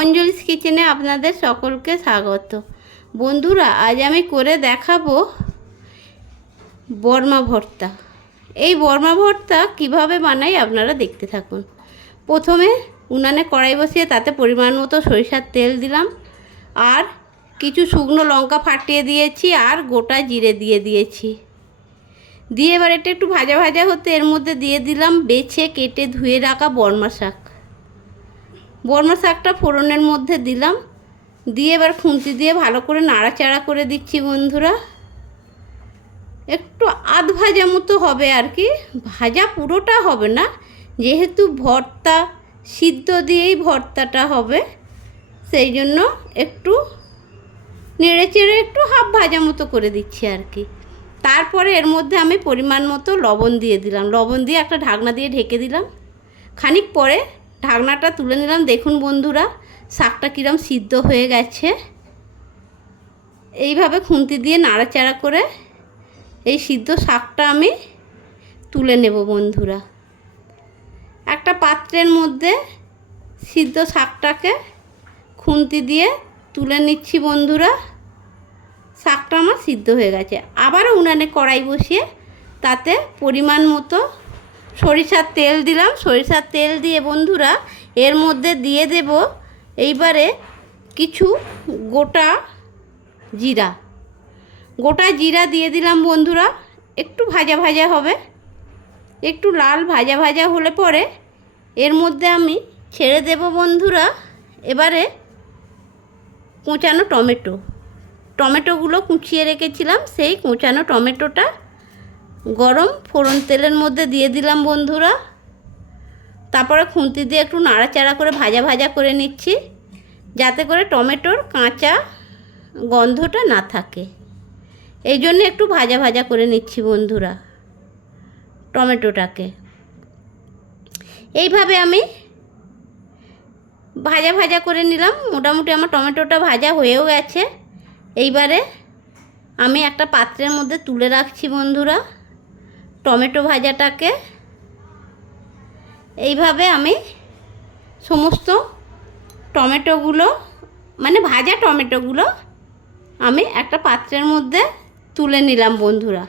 অঞ্জলিস কিচেনে আপনাদের সকলকে স্বাগত। বন্ধুরা, আজ আমি করে দেখাবো বর্মা ভর্তা। এই বর্মা ভর্তা কিভাবে বানাই আপনারা দেখতে থাকুন। প্রথমে উনানে কড়াই বসিয়ে তাতে পরিমাণ মতো সরিষার তেল দিলাম, আর কিছু শুকনো লঙ্কা ফাটিয়ে দিয়েছি, আর গোটা জিরে দিয়ে দিয়েছি। দিয়ে এবার এটা একটু ভাজা ভাজা হতে এর মধ্যে দিয়ে দিলাম বেছে কেটে ধুয়ে রাখা বর্মা শাক। বর্মা শাকটা ফোড়নের মধ্যে দিলাম, দিয়ে এবার খুন্তি দিয়ে ভালো করে নাড়াচাড়া করে দিচ্ছি বন্ধুরা। একটু আধ ভাজা মতো হবে আর কি, ভাজা পুরোটা হবে না, যেহেতু ভর্তা সিদ্ধ দিয়েই ভর্তাটা হবে, সেই জন্য একটু নেড়ে চেড়ে একটু হাফ ভাজা মতো করে দিচ্ছি আর কি। তারপরে এর মধ্যে আমি পরিমাণ মতো লবণ দিয়ে দিলাম, লবণ দিয়ে একটা ঢাকনা দিয়ে ঢেকে দিলাম। খানিক পরে ঢাকনাটা তুলে নিলাম। দেখুন বন্ধুরা, শাকটা কিরম সিদ্ধ হয়ে গেছে। এইভাবে খুন্তি দিয়ে নাড়াচাড়া করে এই সিদ্ধ শাকটা আমি তুলে নেব বন্ধুরা। একটা পাত্রের মধ্যে সিদ্ধ শাকটাকে খুন্তি দিয়ে তুলে নিচ্ছি বন্ধুরা। শাকটা আমার সিদ্ধ হয়ে গেছে। আবারও উনানে কড়াই বসিয়ে তাতে পরিমাণ মতো সরিষার তেল দিলাম। সরিষার তেল দিয়ে বন্ধুরা এর মধ্যে দিয়ে দেব এইবারে কিছু গোটা জিরা। গোটা জিরা দিয়ে দিলাম বন্ধুরা। একটু ভাজা ভাজা হবে, একটু লাল ভাজা ভাজা হলে পরে এর মধ্যে আমি ছেড়ে দেব বন্ধুরা এবারে কোঁচানো টমেটোগুলো কুচিয়ে রেখেছিলাম, সেই কোঁচানো টমেটোটা গরম ফোড়ন তেলের মধ্যে দিয়ে দিলাম বন্ধুরা। তারপরে খুন্তি দিয়ে একটু নাড়াচাড়া করে ভাজা ভাজা করে নিচ্ছি, যাতে করে টমেটোর কাঁচা গন্ধটা না থাকে। এই জন্য একটু ভাজা ভাজা করে নিচ্ছি বন্ধুরা টমেটোটাকে। এইভাবে আমি ভাজা ভাজা করে নিলাম। মোটামুটি আমার টমেটোটা ভাজা হয়েও গেছে। এইবারে আমি একটা পাত্রের মধ্যে তুলে রাখছি বন্ধুরা টমেটো ভাজাটাকে। এইভাবে আমি সমস্ত টমেটোগুলো, মানে ভাজা টমেটোগুলো আমি একটা পাত্রের মধ্যে তুলে নিলাম বন্ধুরা।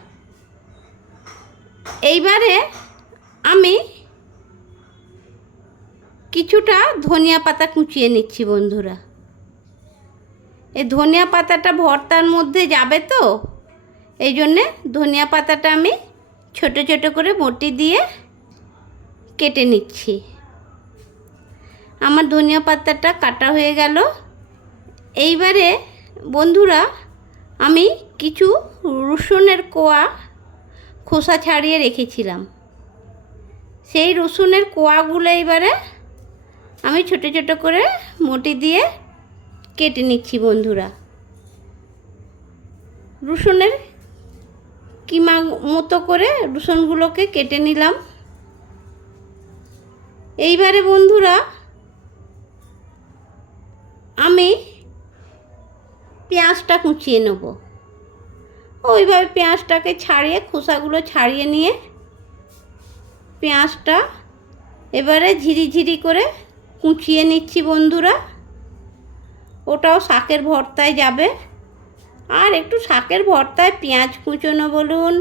এইবারে আমি কিছুটা ধনিয়া পাতা কুচিয়ে নিচ্ছি বন্ধুরা। এই ধনিয়া পাতাটা ভর্তার মধ্যে যাবে তো, এই জন্যে ধনিয়া পাতাটা আমি ছোট ছোট করে বটি দিয়ে কেটে নিচ্ছি। আমার ধনিয়া পাতাটা কাটা হয়ে গেল। এইবারে বন্ধুরা আমি কিছু রসুনের কোয়া খোসা ছাড়িয়ে রেখেছিলাম, সেই রসুনের কোয়াগুলো এইবারে আমি ছোট ছোট করে বটি দিয়ে কেটে নিচ্ছি বন্ধুরা। রসুনের কিমা মতো করে রসুনগুলোকে কেটে নিলাম। এইবারে বন্ধুরা আমি পেঁয়াজটা কুচিয়ে নেব। ওইভাবে পেঁয়াজটাকে ছাড়িয়ে খোসাগুলো ছাড়িয়ে নিয়ে পেঁয়াজটা এবারে ঝিরি করে কুচিয়ে নিচ্ছি বন্ধুরা। ওটাও শাকের ভর্তায় যাবে। আর একটু শাকের ভর্তায় পেঁয়াজ কুচোনো বলুন,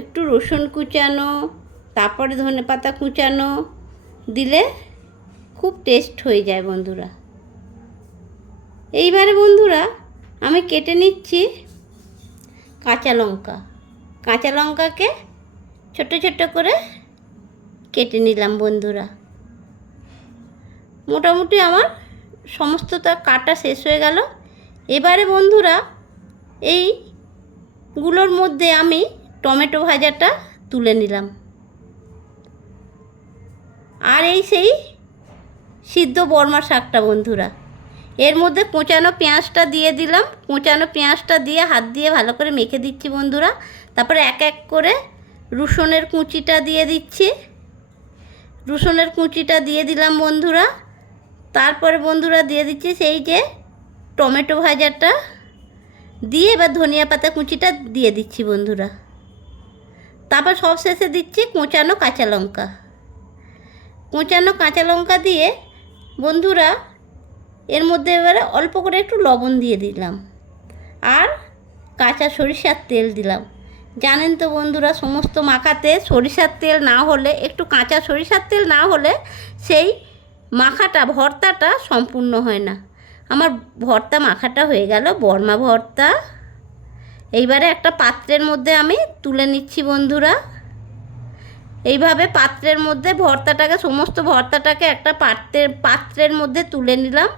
একটু রসুন কুচানো, তারপরে ধনেপাতা কুচানো দিলে খুব টেস্ট হয়ে যায় বন্ধুরা। এইবারে বন্ধুরা আমি কেটে নিচ্ছি কাঁচা লঙ্কা। কাঁচা লঙ্কাকে ছোট ছোট করে কেটে নিলাম বন্ধুরা। মোটামুটি আমার সমস্তটা কাটা শেষ হয়ে গেল। এবারে বন্ধুরা এইগুলোর মধ্যে আমি টমেটো ভাজাটা তুলে নিলাম, আর এই সেই সিদ্ধ বর্মা শাকটা বন্ধুরা এর মধ্যে কোঁচানো পেঁয়াজটা দিয়ে দিলাম। কোঁচানো পেঁয়াজটা দিয়ে হাত দিয়ে ভালো করে মেখে দিচ্ছি বন্ধুরা। তারপরে এক এক করে রসুনের কুচিটা দিয়ে দিচ্ছি। রসুনের কুচিটা দিয়ে দিলাম বন্ধুরা। তারপরে বন্ধুরা দিয়ে দিচ্ছি সেই যে টমেটো ভাজাটা দিয়ে, এবার ধনিয়া পাতা কুচিটা দিয়ে দিচ্ছি বন্ধুরা। তারপর সব শেষে দিচ্ছি কোঁচানো কাঁচা লঙ্কা। কোঁচানো কাঁচা লঙ্কা দিয়ে বন্ধুরা এর মধ্যে এবারে অল্প করে একটু লবণ দিয়ে দিলাম আর কাঁচা সরিষার তেল দিলাম। জানেন তো বন্ধুরা, সমস্ত মাখাতে সরিষার তেল না হলে, একটু কাঁচা সরিষার তেল না হলে সেই মাখাটা, ভর্তাটা সম্পূর্ণ হয় না। আমার ভর্তা মাখাটা হয়ে গেল, বর্মা ভর্তা। এইবারে একটা পাত্রের মধ্যে আমি তুলে নিচ্ছি বন্ধুরা। এইভাবে পাত্রের মধ্যে ভর্তাটাকে, সমস্ত ভর্তাটাকে একটা পাত্রের মধ্যে তুলে নিলাম।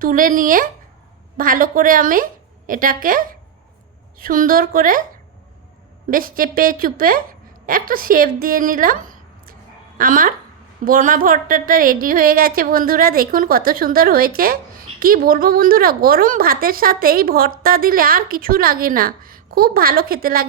তুলে নিয়ে ভালো করে আমি এটাকে সুন্দর করে বেশ চেপে চুপে একটা শেপ দিয়ে নিলাম। আমার বর্মা ভর্তাটা রেডি হয়ে গেছে বন্ধুরা। দেখুন কত সুন্দর হয়েছে। কি বলবো বন্ধুরা, গরম ভাতের সাথে এই ভর্তা দিলে আর কিছু লাগে না, খুব ভালো খেতে লাগে।